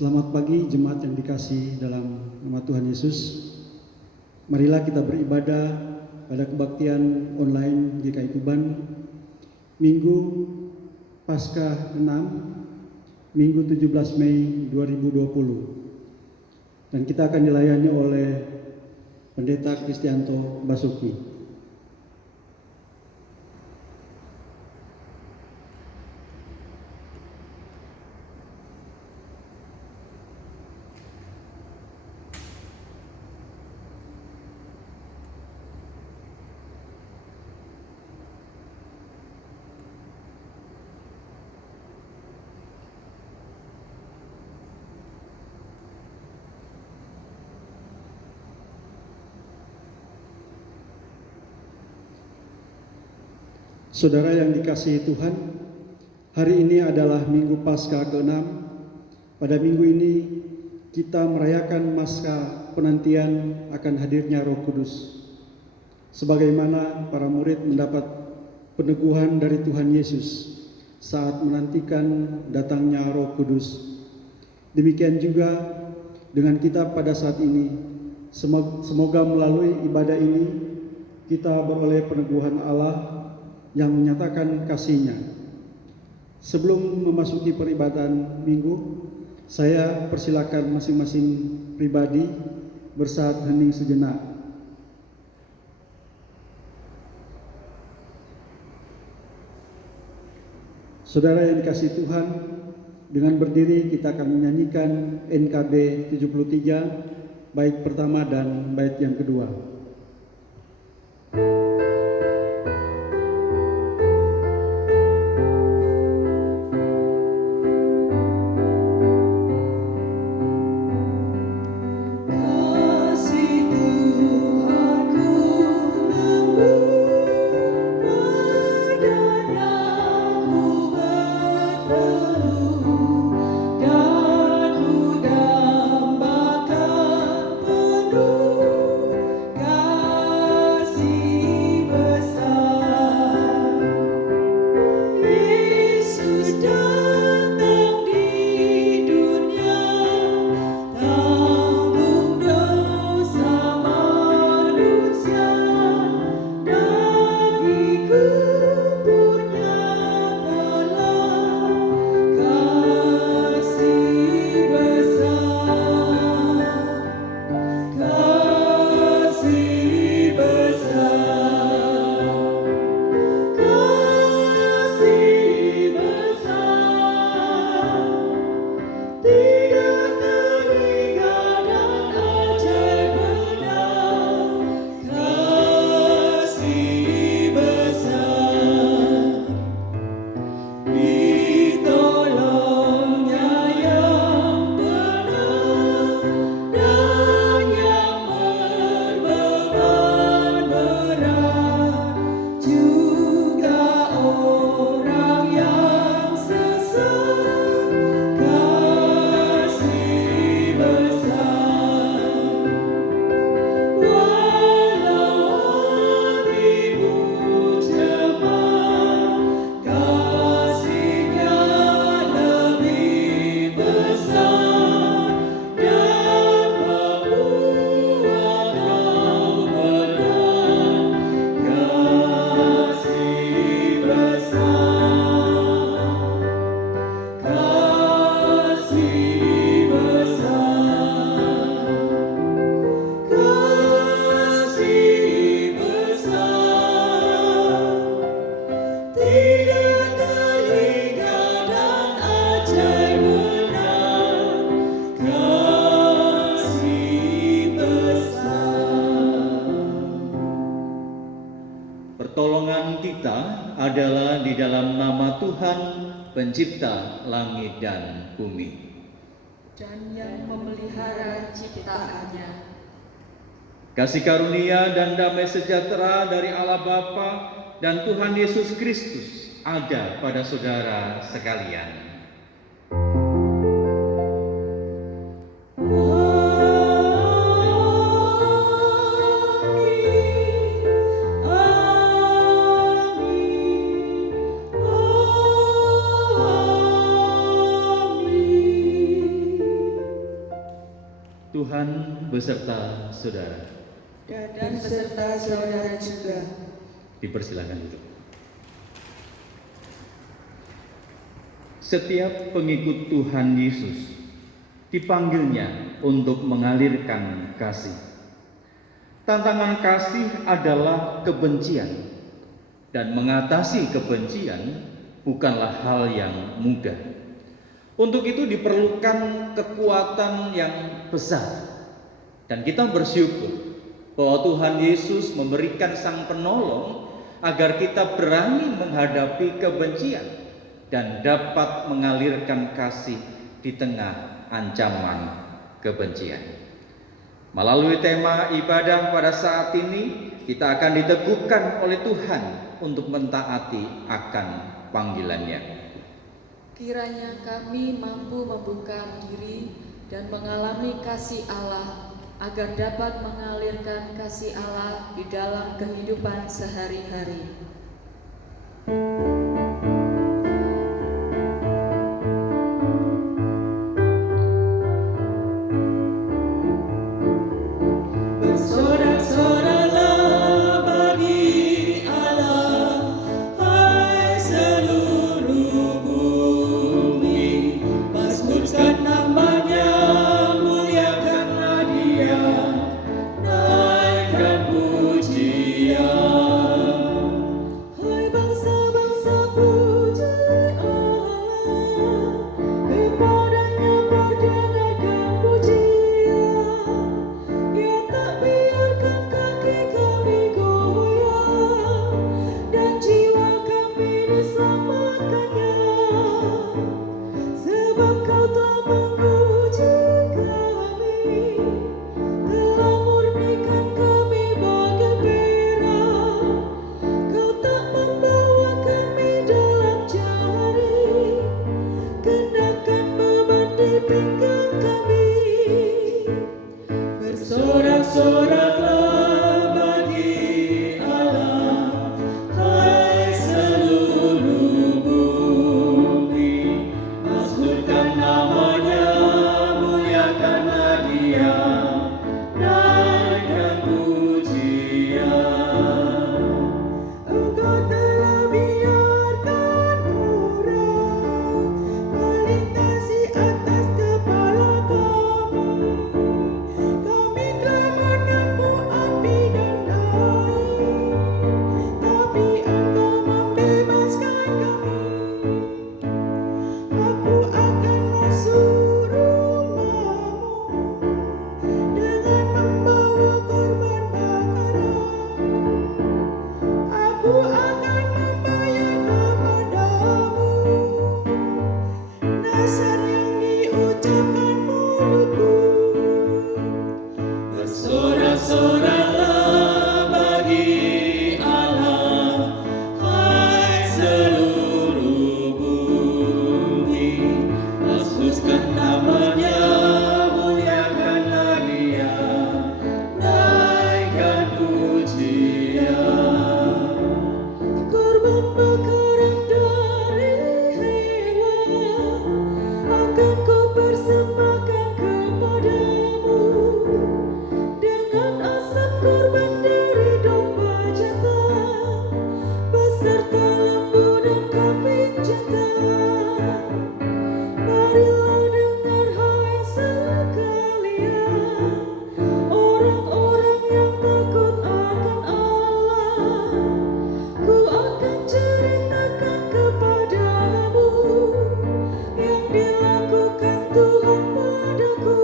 Selamat pagi jemaat yang dikasihi dalam nama Tuhan Yesus. Marilah kita beribadah pada kebaktian online GKI Tuban Minggu Paskah 6, Minggu 17 Mei 2020. Dan kita akan dilayani oleh Pendeta Kristianto Basuki. Saudara yang dikasihi Tuhan, hari ini adalah Minggu Paskah ke-6. Pada minggu ini kita merayakan masa penantian akan hadirnya Roh Kudus. Sebagaimana para murid mendapat peneguhan dari Tuhan Yesus saat menantikan datangnya Roh Kudus. Demikian juga dengan kita pada saat ini. Semoga melalui ibadah ini kita beroleh peneguhan Allah yang menyatakan kasih-Nya. Sebelum memasuki peribadatan minggu, saya persilakan masing-masing pribadi bersaat hening sejenak. Saudara yang dikasihi Tuhan, dengan berdiri kita akan menyanyikan NKB 73, bait pertama dan bait yang kedua. Pertolongan kita adalah di dalam nama Tuhan, Pencipta langit dan bumi, dan yang memelihara ciptaannya. Kasih karunia dan damai sejahtera dari Allah Bapa dan Tuhan Yesus Kristus ada pada saudara sekalian. Tuhan beserta saudara. dan beserta saudara juga. Dipersilakan duduk. Setiap pengikut Tuhan Yesus dipanggilnya untuk mengalirkan kasih. Tantangan kasih adalah kebencian, dan mengatasi kebencian bukanlah hal yang mudah. Untuk itu diperlukan kekuatan yang besar, dan kita bersyukur bahwa Tuhan Yesus memberikan Sang Penolong agar kita berani menghadapi kebencian dan dapat mengalirkan kasih di tengah ancaman kebencian. Melalui tema ibadah pada saat ini, kita akan diteguhkan oleh Tuhan untuk mentaati akan panggilannya. Kiranya kami mampu membuka diri dan mengalami kasih Allah agar dapat mengalirkan kasih Allah di dalam kehidupan sehari-hari. Bersorak-soraklah bagi Allah, hai seluruh bumi. Mazmurkan nama-Nya, muliakanlah Dia, naikkan pujian. Hai bangsa-bangsa, puji Allah, kepadanya perdengarkan pujian. Dia tak biarkan kaki kami goyah, dan jiwa kami diselamatkannya. Sebab Kau telah menguji kami, telah murnikan kami bagai perak. Kau tak membawa kami dalam jaring, kenakan beban di pinggang kami. Bersorak-soraklah bagi Allah, hai seluruh bumi. Mazmurkan nama-Nya, muliakanlah Dia, naikkan pujian. Engkau telah biarkan orang melintasi atas kepala kami. Kami telah menempuh api dan air, tapi Engkau membebaskan kami. Aku akan masuk rumah-Mu dengan membawa korban bakaran. Aku akan membayar kepada-Mu dasar yang diucapkan mulutku. Bersorak-soraklah bagi Allah, hai seluruh bumi. Mazmurkan nama-Nya, muliakanlah Dia, naikkan pujian. Korban bakaran dari hewan akan Kau persembahkan kepada-Mu, dengan asap korban dari domba jantan beserta lembu dan kambing jantan. Marilah dengar, hai sekalian, orang-orang yang takut akan Allah. Ku akan ceritakan kepada-Mu yang dilakukan Tuhan padaku.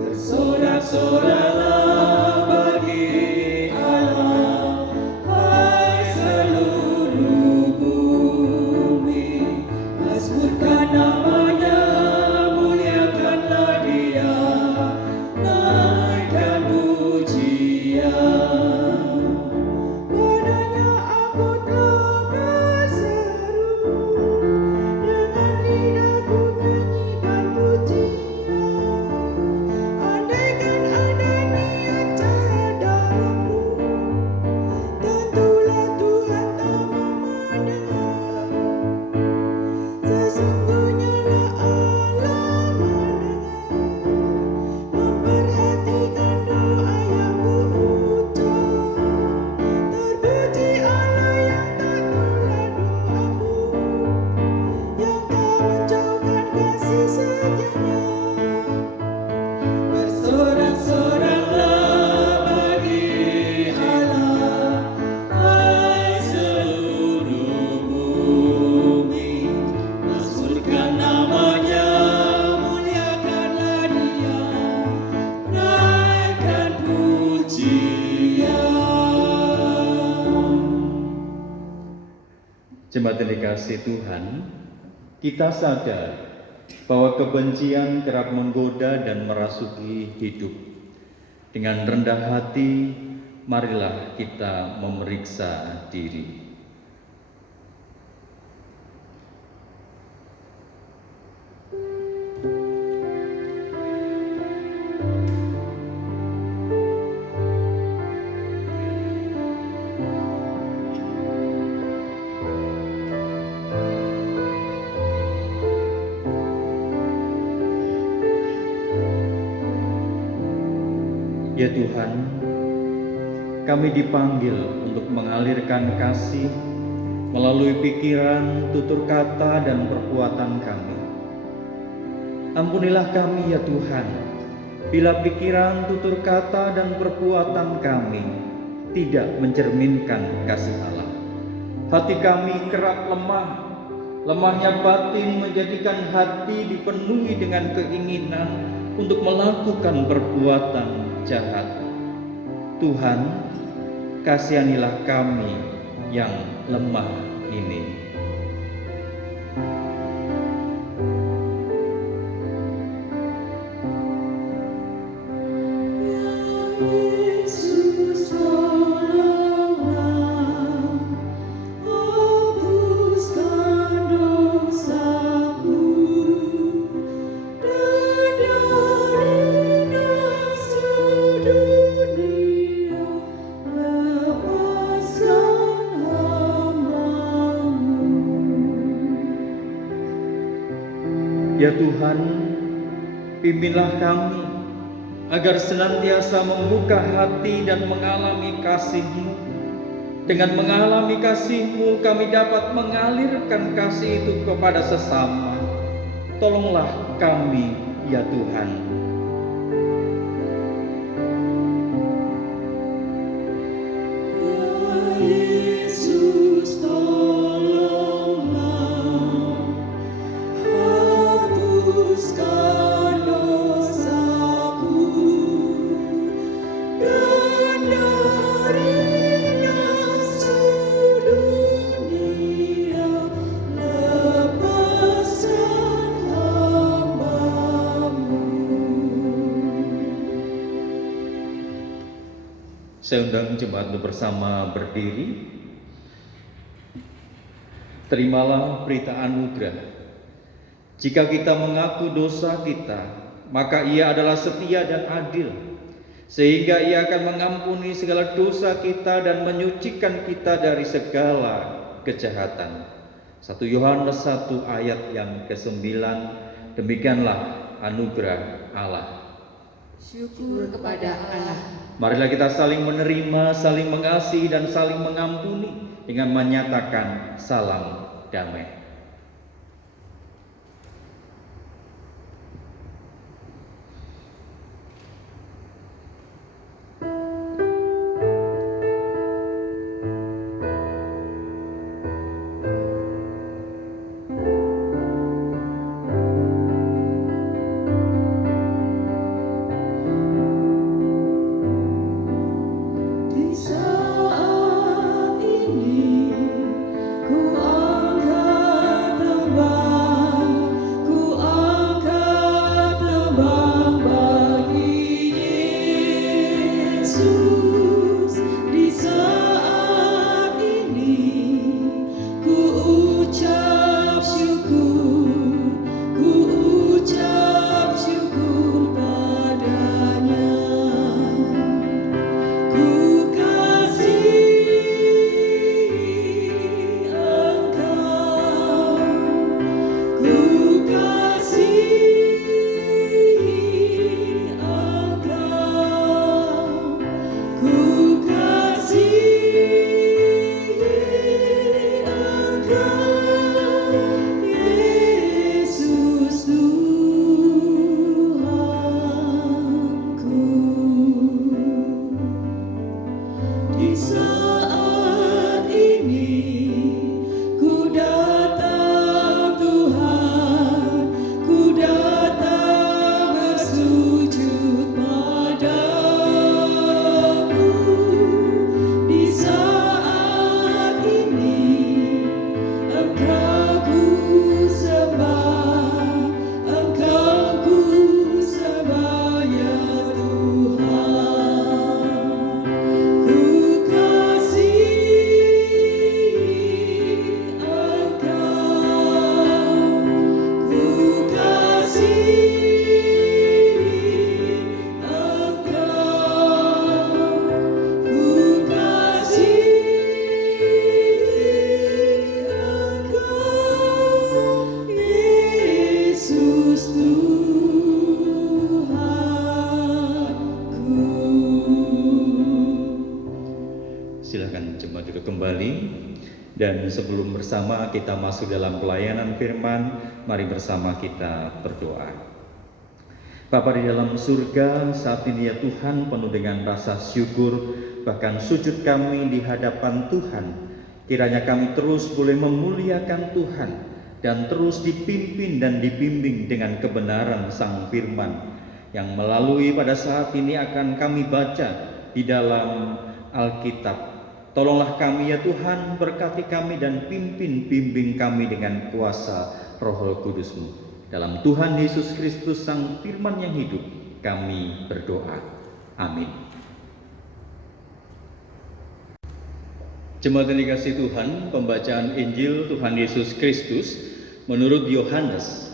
Bersorak-soraklah bagi Allah, hai seluruh bumi. Mazmurkan nama-Nya, muliakanlah Dia, naikkan pujian. Padanya aku telah berseru, dengan lidahku nyanyikan pujian. Andaikan Bersorak-soraklah bagi Allah, hai seluruh bumi. Mazmurkan namanya, muliakanlah Dia, naikkan pujian. Jemaat yang dikasihi Tuhan, kita sadar bahwa kebencian kerap menggoda dan merasuki hidup. Dengan rendah hati, marilah kita memeriksa diri. Ya Tuhan, kami dipanggil untuk mengalirkan kasih melalui pikiran, tutur kata, dan perbuatan kami. Ampunilah kami ya Tuhan, bila pikiran, tutur kata, dan perbuatan kami tidak mencerminkan kasih Allah. Hati kami kerap lemah, lemahnya batin menjadikan hati dipenuhi dengan keinginan untuk melakukan perbuatan jahat. Tuhan, kasihanilah kami yang lemah ini. Yesus tolonglah, hapuskan dosaku, dan dari nafsu dunia lepaskan hamba-Mu. Ya Tuhan, pimpinlah kami agar senantiasa membuka hati dan mengalami kasih-Mu. Dengan mengalami kasih-Mu, kami dapat mengalirkan kasih itu kepada sesama. Tolonglah kami, ya Tuhan. Yesus tolonglah, hapuskan dosaku, dan dari nafsu dunia lepaskan hamba-Mu. Saya undang jemaat untuk bersama berdiri. Terimalah berita anugerah. Jika kita mengaku dosa kita, maka Ia adalah setia dan adil, sehingga Ia akan mengampuni segala dosa kita dan menyucikan kita dari segala kejahatan. 1 Yohanes 1 ayat yang ke-9. Demikianlah anugerah Allah. Syukur kepada Allah. Marilah kita saling menerima, saling mengasihi, dan saling mengampuni dengan menyatakan salam damai. Di saat ini ku angkat Dan sebelum bersama kita masuk dalam pelayanan firman, mari bersama kita berdoa. Bapa di dalam surga, saat ini ya Tuhan penuh dengan rasa syukur, bahkan sujud kami di hadapan Tuhan. Kiranya kami terus boleh memuliakan Tuhan dan terus dipimpin dan dibimbing dengan kebenaran Sang Firman yang melalui pada saat ini akan kami baca di dalam Alkitab. Tolonglah kami ya Tuhan, berkati kami dan bimbing kami dengan kuasa Roh Kudus-Mu. Dalam Tuhan Yesus Kristus Sang Firman yang hidup, kami berdoa. Amin. Jemaat yang dikasihi Tuhan, pembacaan Injil Tuhan Yesus Kristus menurut Yohanes,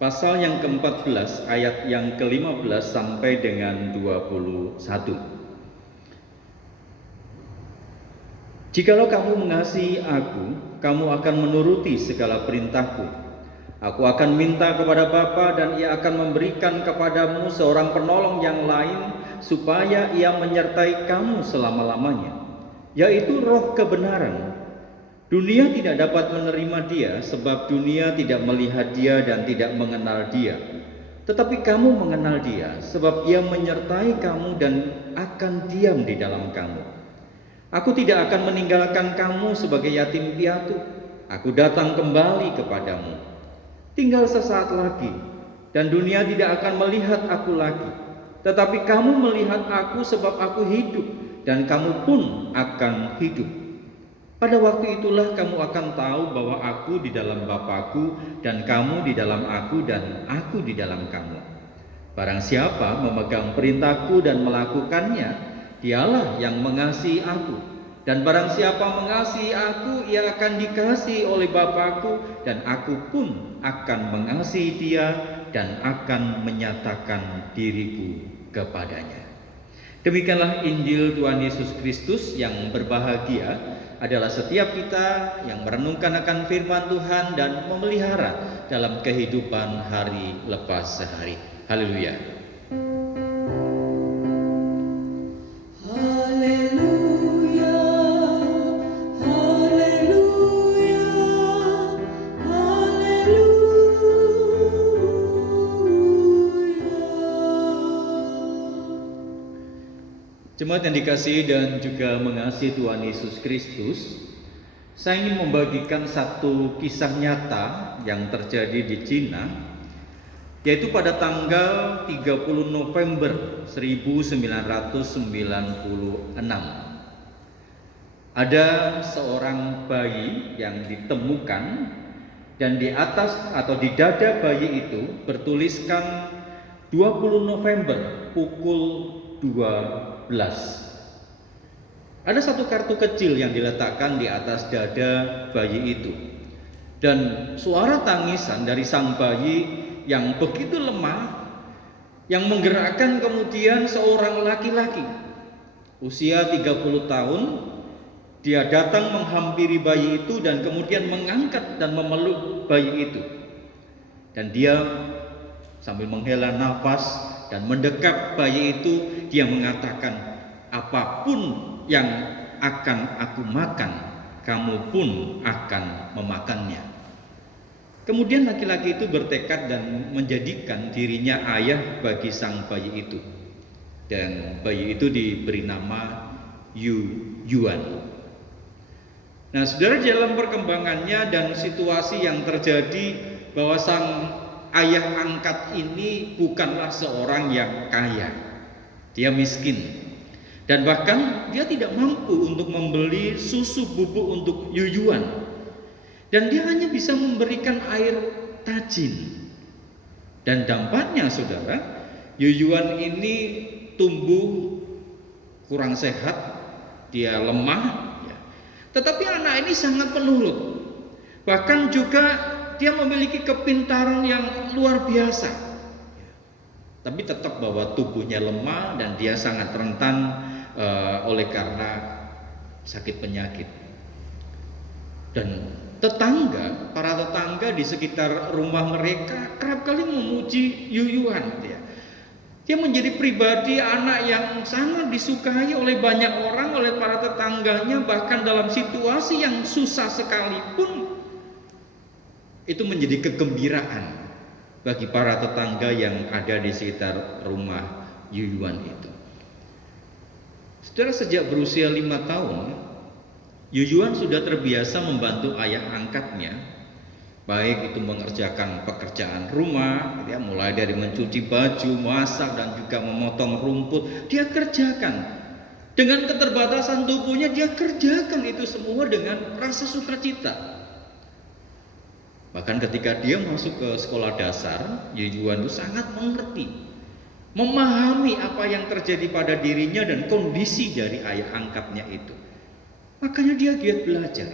pasal yang ke-14, ayat yang ke-15 sampai dengan 21. Jikalau kamu mengasihi aku, kamu akan menuruti segala perintahku. Aku akan minta kepada Bapa dan ia akan memberikan kepadamu seorang penolong yang lain supaya ia menyertai kamu selama-lamanya, yaitu Roh kebenaran. Dunia tidak dapat menerima dia sebab dunia tidak melihat dia dan tidak mengenal dia. Tetapi kamu mengenal dia sebab ia menyertai kamu dan akan diam di dalam kamu. Aku tidak akan meninggalkan kamu sebagai yatim piatu. Aku datang kembali kepadamu. Tinggal sesaat lagi, dan dunia tidak akan melihat aku lagi. Tetapi kamu melihat aku sebab aku hidup, dan kamu pun akan hidup. Pada waktu itulah kamu akan tahu bahwa aku di dalam Bapa-Ku, dan kamu di dalam aku, dan aku di dalam kamu. Barang siapa memegang perintahku dan melakukannya, dialah yang mengasihi aku, dan barang siapa mengasihi aku, ia akan dikasihi oleh Bapa-Ku, dan aku pun akan mengasihi dia dan akan menyatakan diriku kepadanya. Demikianlah Injil Tuhan Yesus Kristus. Yang berbahagia adalah setiap kita yang merenungkan akan firman Tuhan dan memelihara dalam kehidupan hari lepas sehari. Haleluya. Jemaat yang dikasihi dan juga mengasihi Tuhan Yesus Kristus, saya ingin membagikan satu kisah nyata yang terjadi di Cina, yaitu pada tanggal 30 November 1996. Ada seorang bayi yang ditemukan, dan di atas atau di dada bayi itu bertuliskan 20 November pukul 12. Ada satu kartu kecil yang diletakkan di atas dada bayi itu, dan suara tangisan dari sang bayi yang begitu lemah yang menggerakkan kemudian seorang laki-laki usia 30 tahun. Dia datang menghampiri bayi itu dan kemudian mengangkat dan memeluk bayi itu, dan dia sambil menghela nafas dan mendekap bayi itu, dia mengatakan, apapun yang akan aku makan, kamu pun akan memakannya. Kemudian laki-laki itu bertekad dan menjadikan dirinya ayah bagi sang bayi itu, dan bayi itu diberi nama Yuan. Nah, saudara, dalam perkembangannya dan situasi yang terjadi, bahwa sang ayah angkat ini bukanlah seorang yang kaya. Dia miskin, dan bahkan dia tidak mampu untuk membeli susu bubuk untuk Yuan, dan dia hanya bisa memberikan air tajin. Dan dampaknya, saudara, Yuan ini tumbuh kurang sehat, dia lemah, tetapi anak ini sangat penurut. Bahkan juga dia memiliki kepintaran yang luar biasa. Tapi tetap bahwa tubuhnya lemah dan dia sangat rentan oleh karena sakit penyakit. Dan para tetangga di sekitar rumah mereka kerap kali memuji Yuan. Dia menjadi pribadi anak yang sangat disukai oleh banyak orang, oleh para tetangganya, bahkan dalam situasi yang susah sekalipun itu menjadi kegembiraan bagi para tetangga yang ada di sekitar rumah Yuyuan itu. Saudara, sejak berusia 5 tahun, Yuyuan sudah terbiasa membantu ayah angkatnya, baik itu mengerjakan pekerjaan rumah, ya, mulai dari mencuci baju, masak, dan juga memotong rumput. Dia kerjakan dengan keterbatasan tubuhnya, dia kerjakan itu semua dengan rasa sukacita. Bahkan ketika dia masuk ke sekolah dasar, Yuyuan itu sangat mengerti, memahami apa yang terjadi pada dirinya dan kondisi dari ayah angkatnya itu. Makanya dia giat belajar.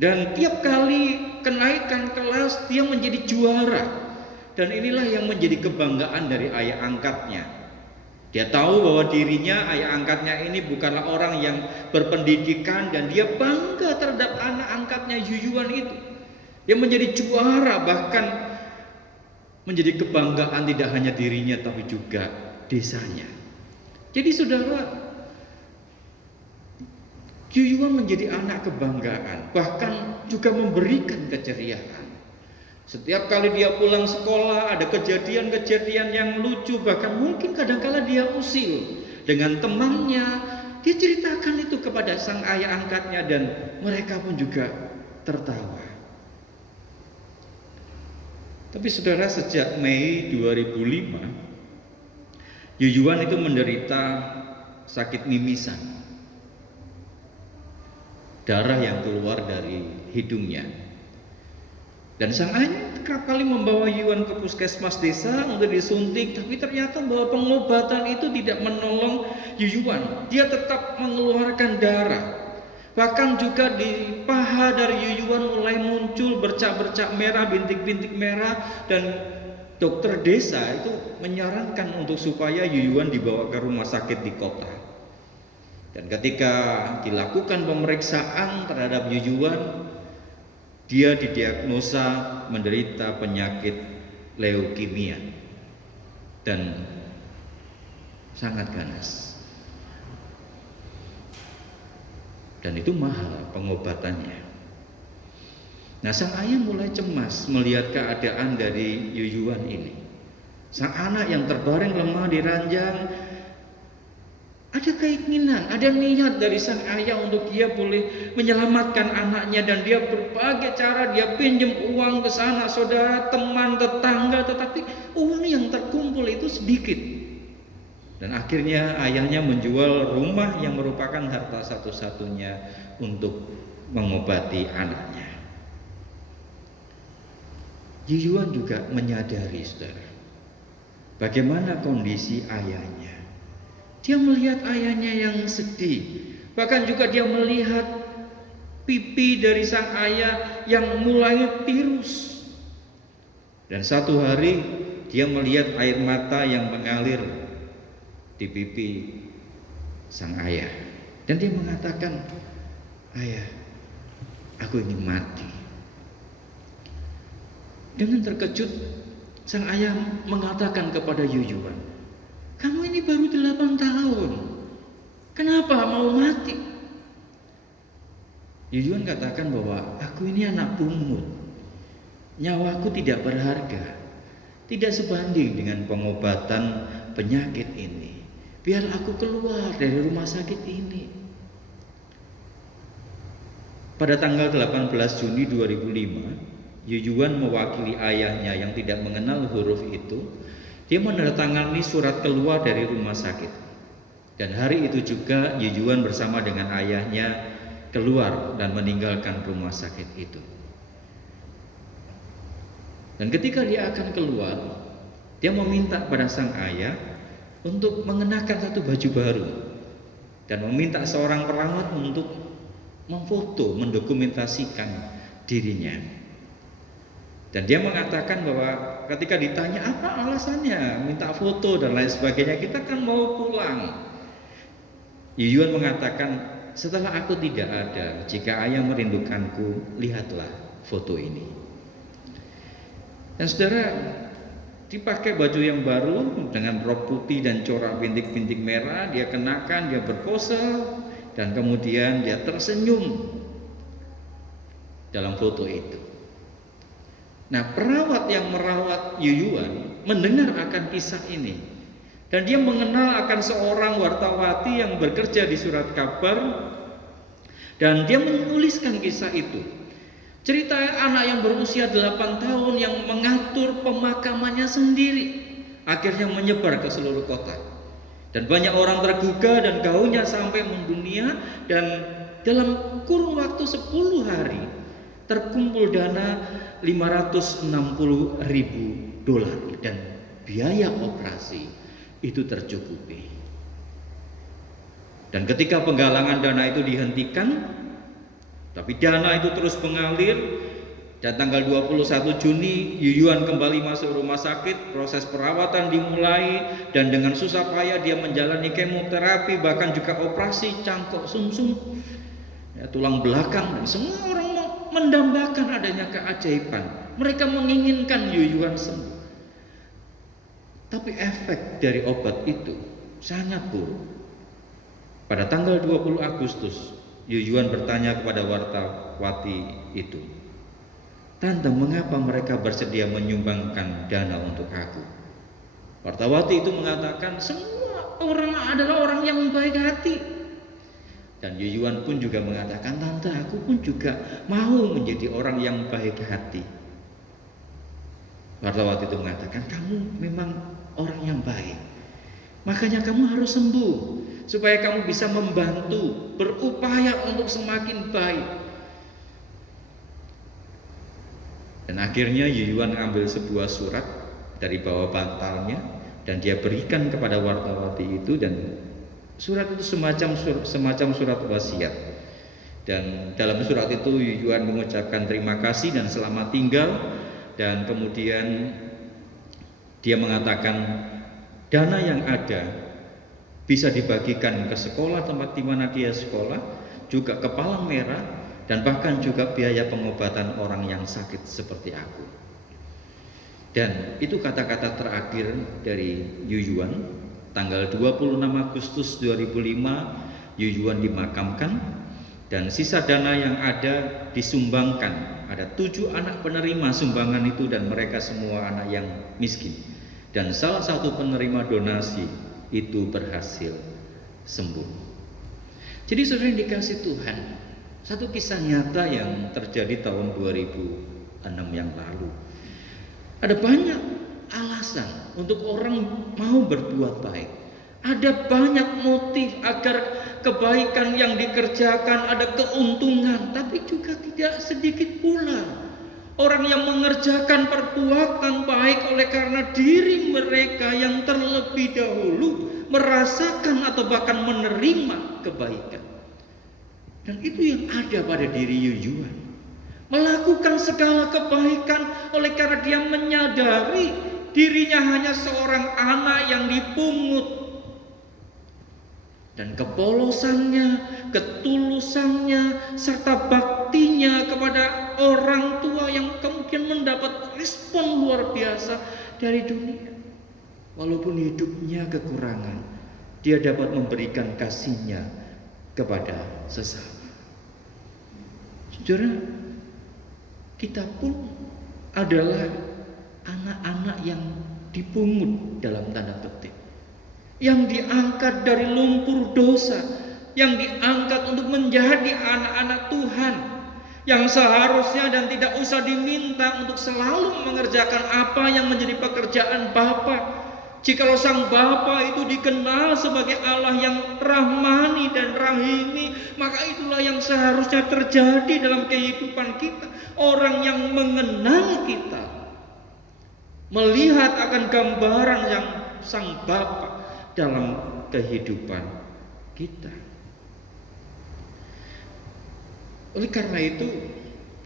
Dan tiap kali kenaikan kelas dia menjadi juara. Dan inilah yang menjadi kebanggaan dari ayah angkatnya. Dia tahu bahwa dirinya, ayah angkatnya ini bukanlah orang yang berpendidikan, dan dia bangga terhadap anak angkatnya Yuyuan itu. Dia menjadi juara, bahkan menjadi kebanggaan tidak hanya dirinya tapi juga desanya. Jadi saudara, Yuyuan menjadi anak kebanggaan, bahkan juga memberikan keceriaan. Setiap kali dia pulang sekolah, ada kejadian-kejadian yang lucu, bahkan mungkin kadang-kala dia usil dengan temannya. Dia ceritakan itu kepada sang ayah angkatnya, dan mereka pun juga tertawa. Tapi saudara, sejak Mei 2005, Yuyuan itu menderita sakit mimisan. Darah yang keluar dari hidungnya. Dan sang ayah kerap kali membawa Yuyuan ke puskesmas desa untuk disuntik, tapi ternyata bahwa pengobatan itu tidak menolong Yuyuan. Dia tetap mengeluarkan darah. Bahkan juga di paha dari Yuyuan mulai muncul bercak-bercak merah, bintik-bintik merah, dan dokter desa itu menyarankan untuk supaya Yuyuan dibawa ke rumah sakit di kota. Dan ketika dilakukan pemeriksaan terhadap Yuyuan, dia didiagnosa menderita penyakit leukemia dan sangat ganas. Dan itu mahal pengobatannya. Nah, sang ayah mulai cemas melihat keadaan dari Yuyuan ini. Sang anak yang terbaring lemah di ranjang, ada keinginan, ada niat dari sang ayah untuk dia boleh menyelamatkan anaknya, dan dia berbagai cara, dia pinjam uang ke sana, saudara, teman, tetangga, tetapi uang yang terkumpul itu sedikit. Dan akhirnya ayahnya menjual rumah yang merupakan harta satu-satunya untuk mengobati anaknya. Yuyuan juga menyadari, saudara, bagaimana kondisi ayahnya. Dia melihat ayahnya yang sedih. Bahkan juga dia melihat pipi dari sang ayah yang mulai tirus. Dan satu hari dia melihat air mata yang mengalir di pipi sang ayah. Dan dia mengatakan, "Ayah, aku ingin mati." Dengan terkejut, sang ayah mengatakan kepada Yuyuan, "Kamu ini baru 8 tahun. Kenapa mau mati?" Yuyuan katakan bahwa aku ini anak pungut. Nyawaku tidak berharga. Tidak sebanding dengan pengobatan penyakit ini. Biar aku keluar dari rumah sakit ini. Pada tanggal 18 Juni 2005, Yuyuan mewakili ayahnya yang tidak mengenal huruf itu. Dia menandatangani surat keluar dari rumah sakit. Dan hari itu juga Yuyuan bersama dengan ayahnya keluar dan meninggalkan rumah sakit itu. Dan ketika dia akan keluar, dia meminta pada sang ayah untuk mengenakan satu baju baru, dan meminta seorang perawat untuk memfoto, mendokumentasikan dirinya. Dan dia mengatakan bahwa ketika ditanya apa alasannya minta foto dan lain sebagainya, kita kan mau pulang. Yuyuan mengatakan, "Setelah aku tidak ada, jika ayah merindukanku, lihatlah foto ini." Dan saudara, dipakai baju yang baru dengan rok putih dan corak bintik-bintik merah, dia kenakan, dia berpose, dan kemudian dia tersenyum dalam foto itu. Nah, perawat yang merawat Yuyuan mendengar akan kisah ini, dan dia mengenal akan seorang wartawati yang bekerja di surat kabar, dan dia menuliskan kisah itu. Cerita anak yang berusia 8 tahun yang mengatur pemakamannya sendiri akhirnya menyebar ke seluruh kota. Dan banyak orang tergugah dan gaungnya sampai mendunia, dan dalam kurun waktu 10 hari terkumpul dana $560.000 dan biaya operasi itu tercukupi. Dan ketika penggalangan dana itu dihentikan, tapi dana itu terus mengalir, dan tanggal 21 Juni Yuyuan kembali masuk rumah sakit, proses perawatan dimulai, dan dengan susah payah dia menjalani kemoterapi, bahkan juga operasi cangkok sumsum, ya, tulang belakang, dan semua orang mendambakan adanya keajaiban. Mereka menginginkan Yuyuan sembuh. Tapi efek dari obat itu sangat buruk. Pada tanggal 20 Agustus Yuyuan bertanya kepada wartawati itu, "Tante, mengapa mereka bersedia menyumbangkan dana untuk aku?" Wartawati itu mengatakan, "Semua orang adalah orang yang baik hati." Dan Yuyuan pun juga mengatakan, "Tante, aku pun juga mau menjadi orang yang baik hati." Wartawati itu mengatakan, "Kamu memang orang yang baik, makanya kamu harus sembuh, supaya kamu bisa membantu, berupaya untuk semakin baik." Dan akhirnya Yuyuan ambil sebuah surat dari bawah bantalnya, dan dia berikan kepada wartawati itu, dan surat itu semacam surat wasiat. Dan dalam surat itu Yuyuan mengucapkan terima kasih dan selamat tinggal, dan kemudian dia mengatakan dana yang ada bisa dibagikan ke sekolah tempat di mana dia sekolah, juga ke Palang Merah, dan bahkan juga biaya pengobatan orang yang sakit seperti aku. Dan itu kata-kata terakhir dari Yuyuan. Tanggal 26 Agustus 2005 Yuyuan dimakamkan, dan sisa dana yang ada disumbangkan. Ada 7 anak penerima sumbangan itu, dan mereka semua anak yang miskin. Dan salah satu penerima donasi itu berhasil sembuh. Jadi saudara yang dikasih Tuhan, satu kisah nyata yang terjadi tahun 2006 yang lalu. Ada banyak alasan untuk orang mau berbuat baik. Ada banyak motif agar kebaikan yang dikerjakan ada keuntungan, tapi juga tidak sedikit pula orang yang mengerjakan perbuatan baik oleh karena diri mereka yang terlebih dahulu merasakan atau bahkan menerima kebaikan. Dan itu yang ada pada diri Yuyuan. Melakukan segala kebaikan oleh karena dia menyadari dirinya hanya seorang anak yang dipungut. Dan kepolosannya, ketulusannya, serta baktinya kepada orang tua yang kemudian mendapat respon luar biasa dari dunia. Walaupun hidupnya kekurangan, dia dapat memberikan kasihnya kepada sesama. Saudara, kita pun adalah anak-anak yang dipungut dalam tanda petik, yang diangkat dari lumpur dosa, yang diangkat untuk menjadi anak-anak Tuhan, yang seharusnya dan tidak usah diminta untuk selalu mengerjakan apa yang menjadi pekerjaan Bapa. Jikalau Sang Bapa itu dikenal sebagai Allah yang rahmani dan rahimi, maka itulah yang seharusnya terjadi dalam kehidupan kita. Orang yang mengenal kita melihat akan gambaran yang Sang Bapa dalam kehidupan kita. Oleh karena itu,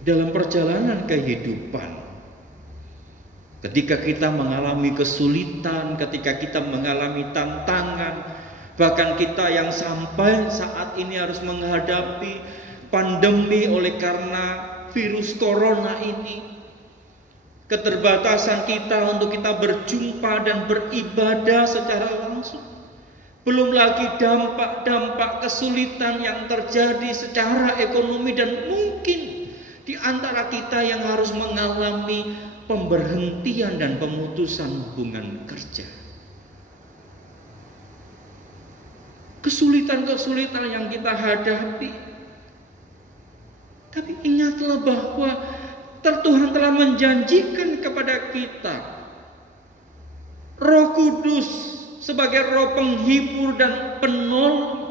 dalam perjalanan kehidupan, ketika kita mengalami kesulitan, ketika kita mengalami tantangan, bahkan kita yang sampai saat ini harus menghadapi pandemi oleh karena virus corona ini, keterbatasan kita untuk kita berjumpa dan beribadah secara langsung. Belum lagi dampak-dampak kesulitan yang terjadi secara ekonomi, dan mungkin di antara kita yang harus mengalami pemberhentian dan pemutusan hubungan kerja. Kesulitan-kesulitan yang kita hadapi. Tapi ingatlah bahwa Tuhan telah menjanjikan kepada kita Roh Kudus sebagai roh penghibur dan penolong.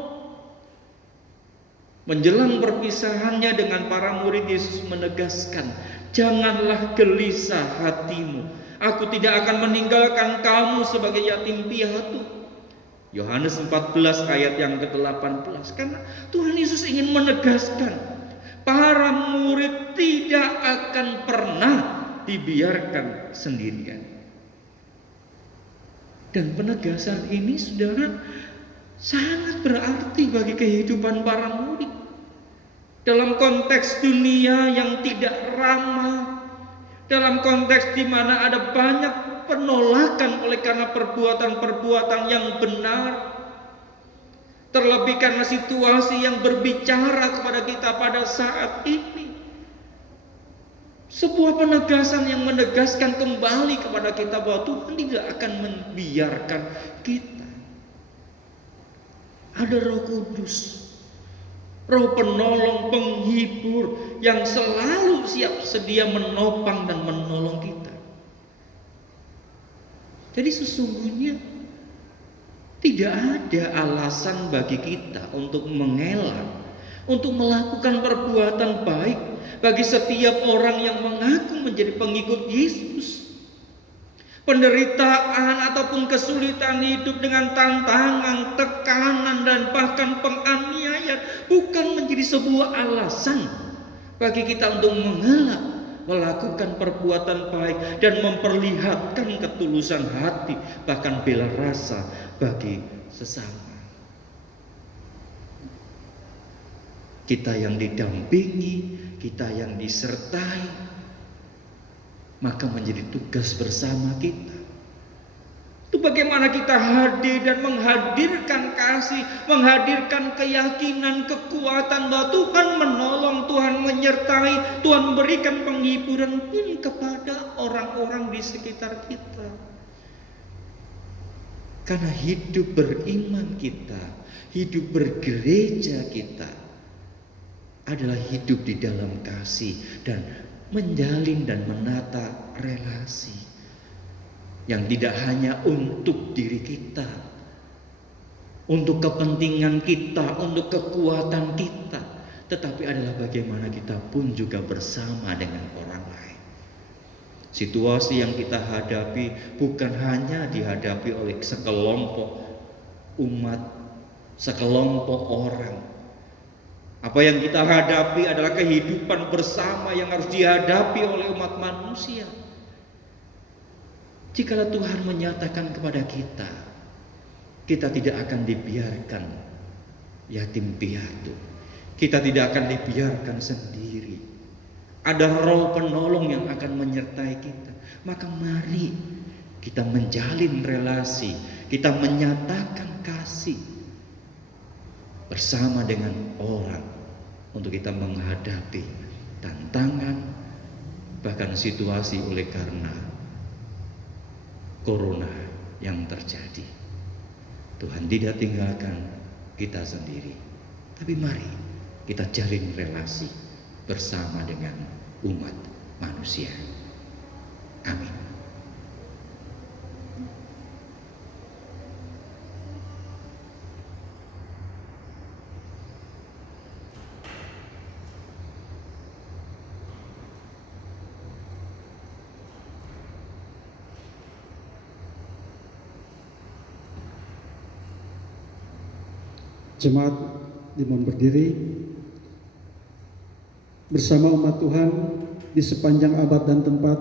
Menjelang perpisahannya dengan para murid, Yesus menegaskan, janganlah gelisah hatimu. Aku tidak akan meninggalkan kamu sebagai yatim piatu. Yohanes 14 ayat yang ke-18. Karena Tuhan Yesus ingin menegaskan, para murid tidak akan pernah dibiarkan sendirian. Dan penegasan ini, saudara, sangat berarti bagi kehidupan para murid. Dalam konteks dunia yang tidak ramah, dalam konteks di mana ada banyak penolakan oleh karena perbuatan-perbuatan yang benar, terlebih karena situasi yang berbicara kepada kita pada saat ini. Sebuah penegasan yang menegaskan kembali kepada kita bahwa Tuhan tidak akan membiarkan kita. Ada Roh Kudus, roh penolong, penghibur yang selalu siap sedia menopang dan menolong kita. Jadi sesungguhnya tidak ada alasan bagi kita untuk mengelak, untuk melakukan perbuatan baik bagi setiap orang yang mengaku menjadi pengikut Yesus. Penderitaan ataupun kesulitan hidup dengan tantangan, tekanan, dan bahkan penganiayaan bukan menjadi sebuah alasan bagi kita untuk mengelak, melakukan perbuatan baik dan memperlihatkan ketulusan hati, bahkan bela rasa bagi sesama. Kita yang didampingi, kita yang disertai, maka menjadi tugas bersama kita. Itu bagaimana kita hadir dan menghadirkan kasih, menghadirkan keyakinan, kekuatan bahwa Tuhan menolong, Tuhan menyertai, Tuhan memberikan penghiburan pun kepada orang-orang di sekitar kita. Karena hidup beriman kita, hidup bergereja kita adalah hidup di dalam kasih dan menjalin dan menata relasi yang tidak hanya untuk diri kita, untuk kepentingan kita, untuk kekuatan kita, tetapi adalah bagaimana kita pun juga bersama dengan orang lain. Situasi yang kita hadapi bukan hanya dihadapi oleh sekelompok umat, sekelompok orang. Apa yang kita hadapi adalah kehidupan bersama yang harus dihadapi oleh umat manusia. Jikalau Tuhan menyatakan kepada kita, kita tidak akan dibiarkan yatim piatu, kita tidak akan dibiarkan sendiri. Ada roh penolong yang akan menyertai kita. Maka mari kita menjalin relasi, kita menyatakan kasih bersama dengan orang untuk kita menghadapi tantangan, bahkan situasi oleh karena corona yang terjadi. Tuhan tidak tinggalkan kita sendiri, tapi mari kita jalin relasi bersama dengan umat manusia. Amin. Jemaat dimohon berdiri. Bersama umat Tuhan di sepanjang abad dan tempat,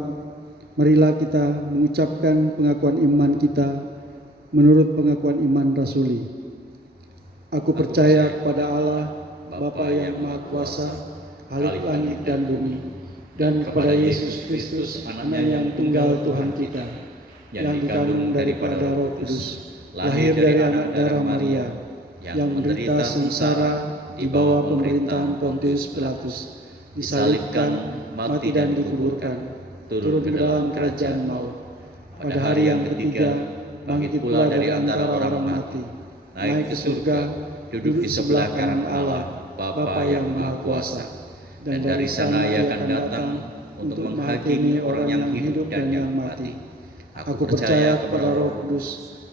marilah kita mengucapkan pengakuan iman kita menurut pengakuan iman rasuli. Aku percaya kepada Allah, Bapa yang Maha Kuasa, Khalik langit dan bumi, dan kepada Yesus Kristus, anaknya yang tunggal Tuhan kita, yang dikandung daripada Roh Kudus, lahir dari anak darah Maria, yang menderita sengsara di bawah pemerintahan Pontius Pilatus, disalibkan, mati dan dikuburkan, turun ke dalam kerajaan maut. Pada hari yang ketiga, bangkit pula dari antara orang mati, naik ke surga, duduk di sebelah kanan Allah, Bapa yang Maha Kuasa. Dan dari sana ia akan datang untuk menghakimi orang yang hidup dan yang mati. Aku percaya kepada Roh Kudus,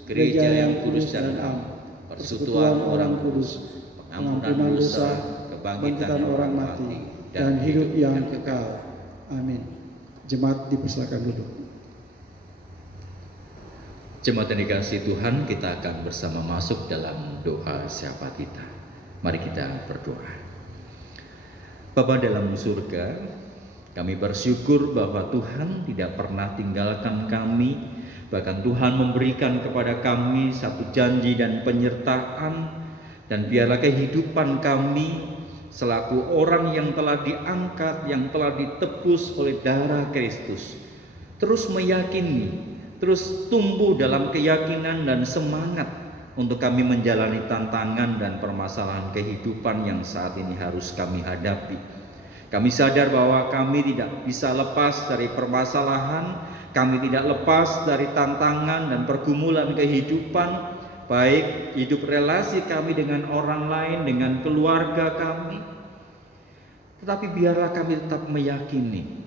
gereja yang kudus dan am, persekutuan orang kudus, pengampunan dosa, kebangkitan orang mati, dan hidup yang kekal. Amin. Jemaat dipersilakan duduk. Jemaat yang dikasihi Tuhan, kita akan bersama masuk dalam doa syafaat kita. Mari kita berdoa. Bapa dalam surga, kami bersyukur bahwa Tuhan tidak pernah tinggalkan kami. Bahkan Tuhan memberikan kepada kami satu janji dan penyertaan. Dan biarlah kehidupan kami selaku orang yang telah diangkat, yang telah ditebus oleh darah Kristus, terus meyakini, terus tumbuh dalam keyakinan dan semangat untuk kami menjalani tantangan dan permasalahan kehidupan yang saat ini harus kami hadapi. Kami sadar bahwa kami tidak bisa lepas dari permasalahan, kami tidak lepas dari tantangan dan pergumulan kehidupan, baik hidup relasi kami dengan orang lain, dengan keluarga kami. Tetapi biarlah kami tetap meyakini,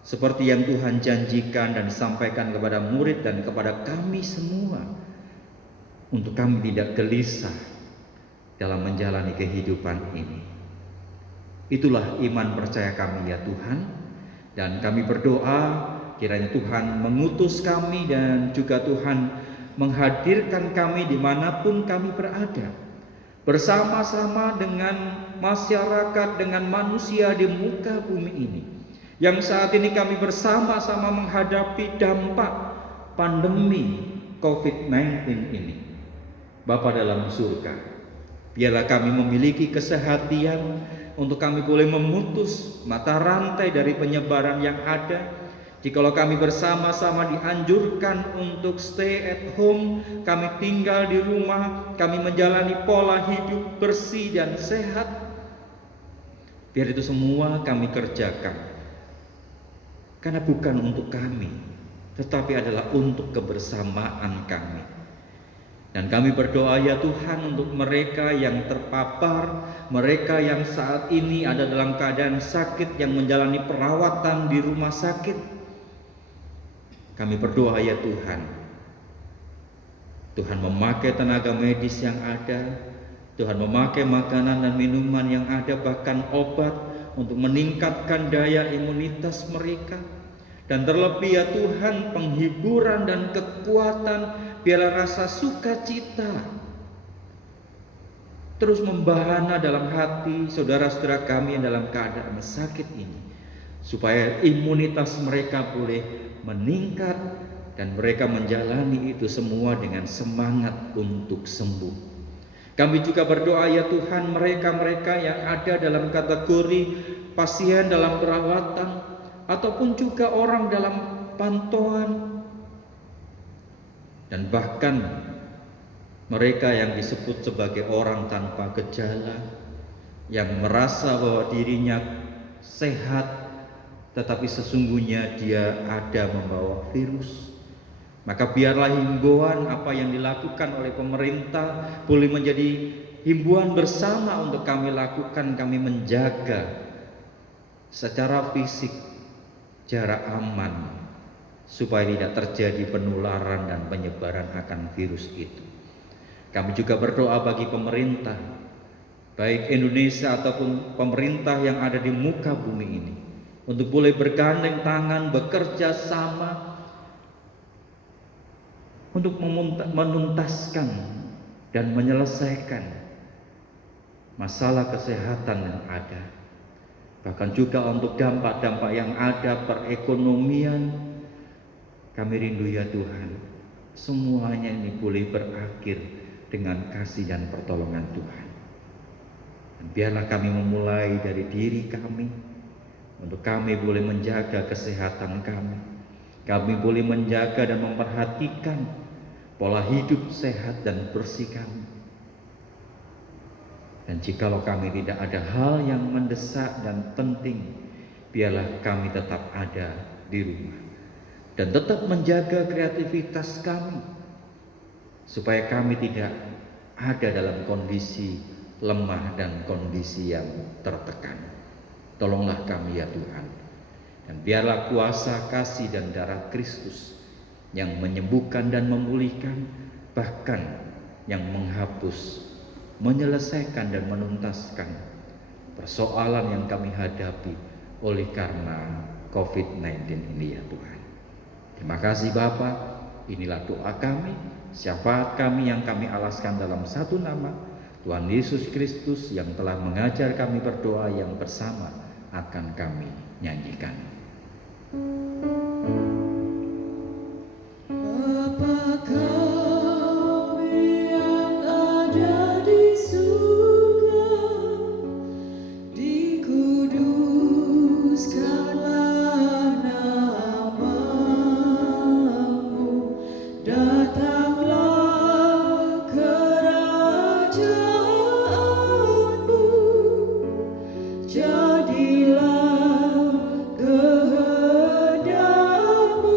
seperti yang Tuhan janjikan dan disampaikan kepada murid dan kepada kami semua, untuk kami tidak gelisah dalam menjalani kehidupan ini. Itulah iman percaya kami ya Tuhan. Dan kami berdoa kiranya Tuhan mengutus kami dan juga Tuhan menghadirkan kami dimanapun kami berada, bersama-sama dengan masyarakat, dengan manusia di muka bumi ini, yang saat ini kami bersama-sama menghadapi dampak pandemi COVID-19 ini. Bapa dalam surga, biarlah kami memiliki kesehatan untuk kami boleh memutus mata rantai dari penyebaran yang ada. Jikalau kami bersama-sama dianjurkan untuk stay at home, kami tinggal di rumah, kami menjalani pola hidup bersih dan sehat, biar itu semua kami kerjakan, karena bukan untuk kami, tetapi adalah untuk kebersamaan kami. Dan kami berdoa ya Tuhan untuk mereka yang terpapar, mereka yang saat ini ada dalam keadaan sakit, yang menjalani perawatan di rumah sakit. Kami berdoa ya Tuhan, Tuhan memakai tenaga medis yang ada, Tuhan memakai makanan dan minuman yang ada, bahkan obat untuk meningkatkan daya imunitas mereka. Dan terlebih ya Tuhan, penghiburan dan kekuatan, biarlah rasa sukacita terus membahana dalam hati saudara-saudara kami yang dalam keadaan sakit ini, supaya imunitas mereka boleh meningkat dan mereka menjalani itu semua dengan semangat untuk sembuh. Kami juga berdoa ya Tuhan, mereka-mereka yang ada dalam kategori pasien dalam perawatan ataupun juga orang dalam pantauan, dan bahkan mereka yang disebut sebagai orang tanpa gejala, yang merasa bahwa dirinya sehat tetapi sesungguhnya dia ada membawa virus. Maka biarlah himbauan apa yang dilakukan oleh pemerintah boleh menjadi himbauan bersama untuk kami lakukan. Kami menjaga secara fisik jarak aman, supaya tidak terjadi penularan dan penyebaran akan virus itu. Kami juga berdoa bagi pemerintah, baik Indonesia ataupun pemerintah yang ada di muka bumi ini, untuk boleh bergandeng tangan, bekerja sama untuk menuntaskan dan menyelesaikan masalah kesehatan yang ada. Bahkan juga untuk dampak-dampak yang ada perekonomian. Kami rindu ya Tuhan, semuanya ini boleh berakhir dengan kasih dan pertolongan Tuhan. Dan biarlah kami memulai dari diri kami, untuk kami boleh menjaga kesehatan kami. Kami boleh menjaga dan memperhatikan pola hidup sehat dan bersih kami. Dan jikalau kami tidak ada hal yang mendesak dan penting, biarlah kami tetap ada di rumah dan tetap menjaga kreativitas kami, supaya kami tidak ada dalam kondisi lemah dan kondisi yang tertekan. Tolonglah kami ya Tuhan, dan biarlah kuasa kasih dan darah Kristus yang menyembuhkan dan memulihkan, bahkan yang menghapus, menyelesaikan dan menuntaskan persoalan yang kami hadapi oleh karena COVID-19 ini ya Tuhan. Terima kasih Bapa. Inilah doa kami, syafaat kami yang kami alaskan dalam satu nama, Tuhan Yesus Kristus, yang telah mengajar kami berdoa yang bersama akan kami nyanyikan. Bapa kami yang ada di surga, dikuduskanlah nama-Mu, datanglah kerajaan-Mu, jadilah kehendak-Mu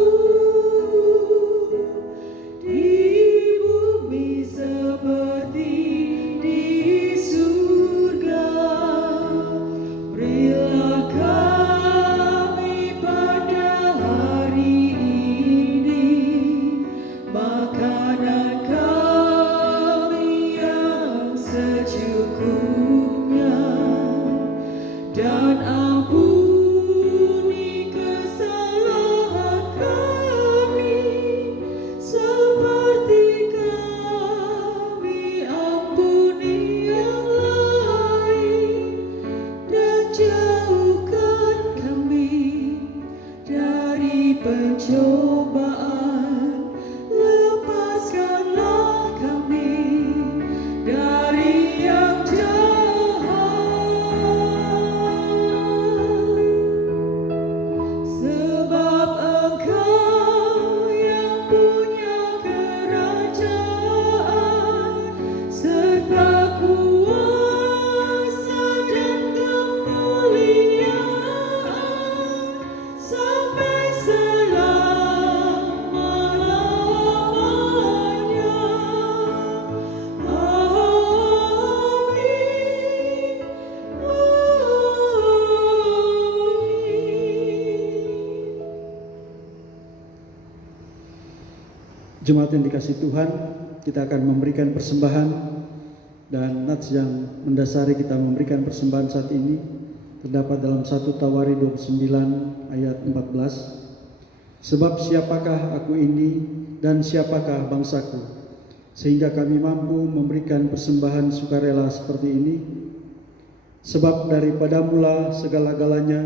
di bumi seperti di surga. Berilah kami pada hari ini makanan kami yang secukupnya, dan ampuni kesalahan kami seperti kami ampuni yang lain, dan jauhkan kami dari pencobaan, lepaskanlah kami dari yang jahat. Sebab Engkau yang punya kerajaan serta kuasa dan kemuliaan sampai selama-lamanya. Amin. Jemaat yang dikasihi Tuhan, kita akan memberikan persembahan, dan nats yang mendasari kita memberikan persembahan saat ini terdapat dalam 1 Tawari 29 ayat 14. Sebab siapakah aku ini dan siapakah bangsaku, sehingga kami mampu memberikan persembahan sukarela seperti ini? Sebab daripadamulah segala-galanya,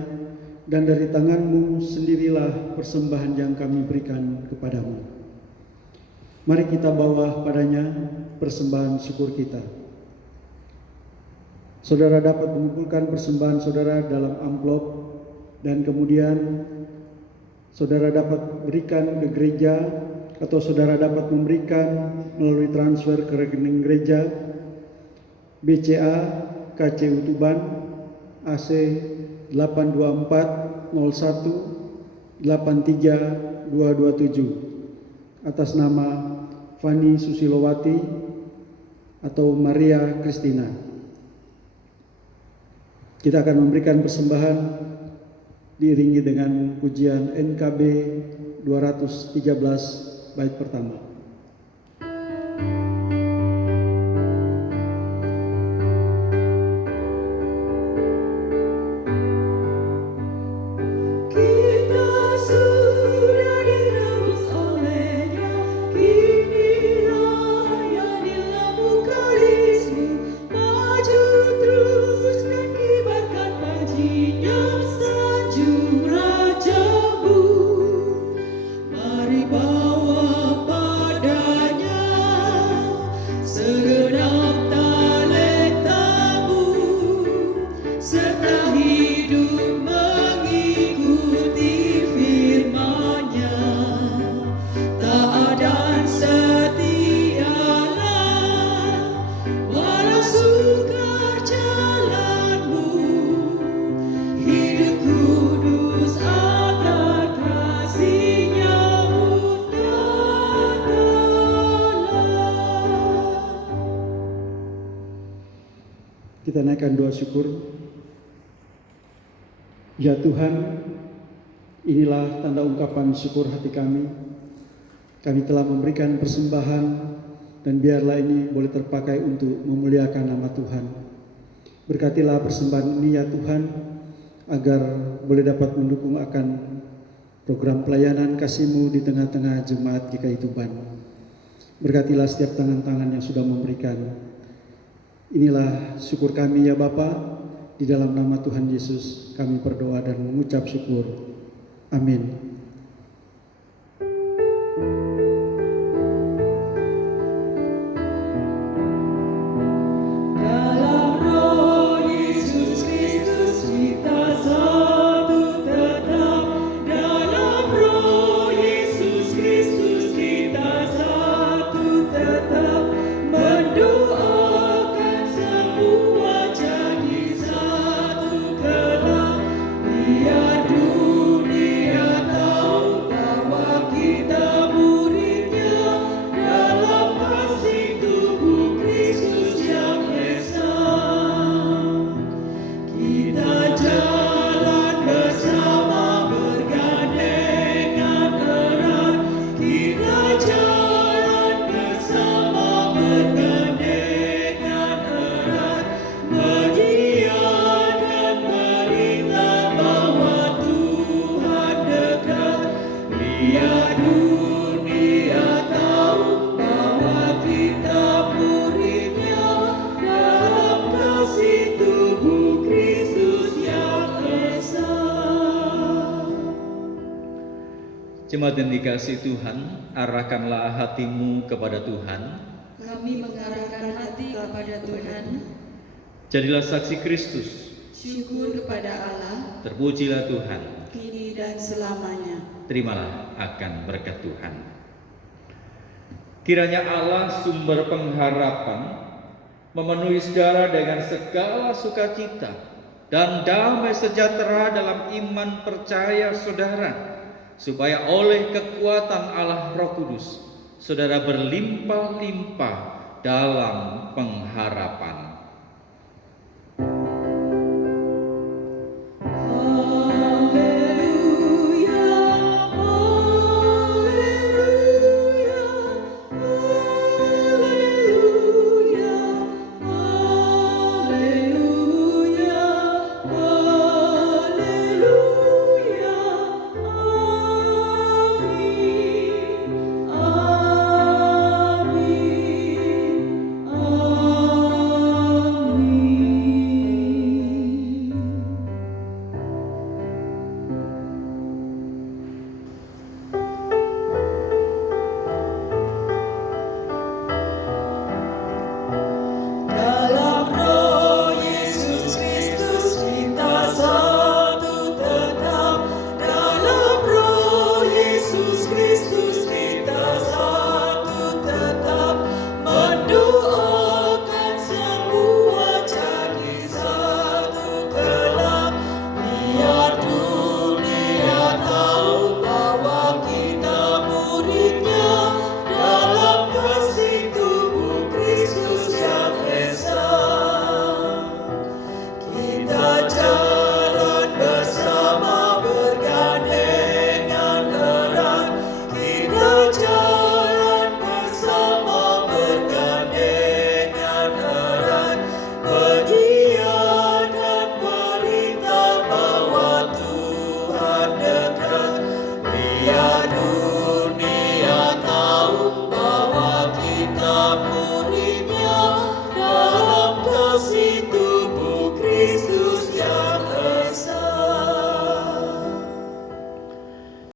dan dari tanganmu sendirilah persembahan yang kami berikan kepadamu. Mari kita bawa padanya persembahan syukur kita. Saudara dapat mengumpulkan persembahan saudara dalam amplop, dan kemudian saudara dapat berikan ke gereja, atau saudara dapat memberikan melalui transfer ke rekening gereja BCA KCU Tuban AC 824 01 83 227 atas nama Fani Susilowati atau Maria Kristina. Kita akan memberikan persembahan diiringi dengan pujian NKB 213 bait pertama. Kita sudah ditebus oleh-Nya, kinilah yang dilambung karismu, maju terus dan kibarkan tajinya sanjung rajamu. Mari bawa Kita naikkan doa syukur. Ya Tuhan, inilah tanda ungkapan syukur hati kami. Kami telah memberikan persembahan dan biarlah ini boleh terpakai untuk memuliakan nama Tuhan. Berkatilah persembahan ini ya Tuhan, agar boleh dapat mendukung akan program pelayanan kasih-Mu di tengah-tengah jemaat GKI Tuban. Berkatilah setiap tangan-tangan yang sudah memberikan. Inilah syukur kami ya Bapa. Di dalam nama Tuhan Yesus kami berdoa dan mengucap syukur. Amin. Jemaat yang dikasihi Tuhan, arahkanlah hatimu kepada Tuhan. Kami mengarahkan hati kepada Tuhan. Jadilah saksi Kristus. Syukur kepada Allah, Terpujilah Tuhan. kini dan selamanya. Terimalah akan berkat Tuhan. Kiranya Allah sumber pengharapan memenuhi saudara dengan segala sukacita dan damai sejahtera dalam iman percaya saudara, supaya oleh kekuatan Allah Roh Kudus saudara berlimpah-limpah dalam pengharapan.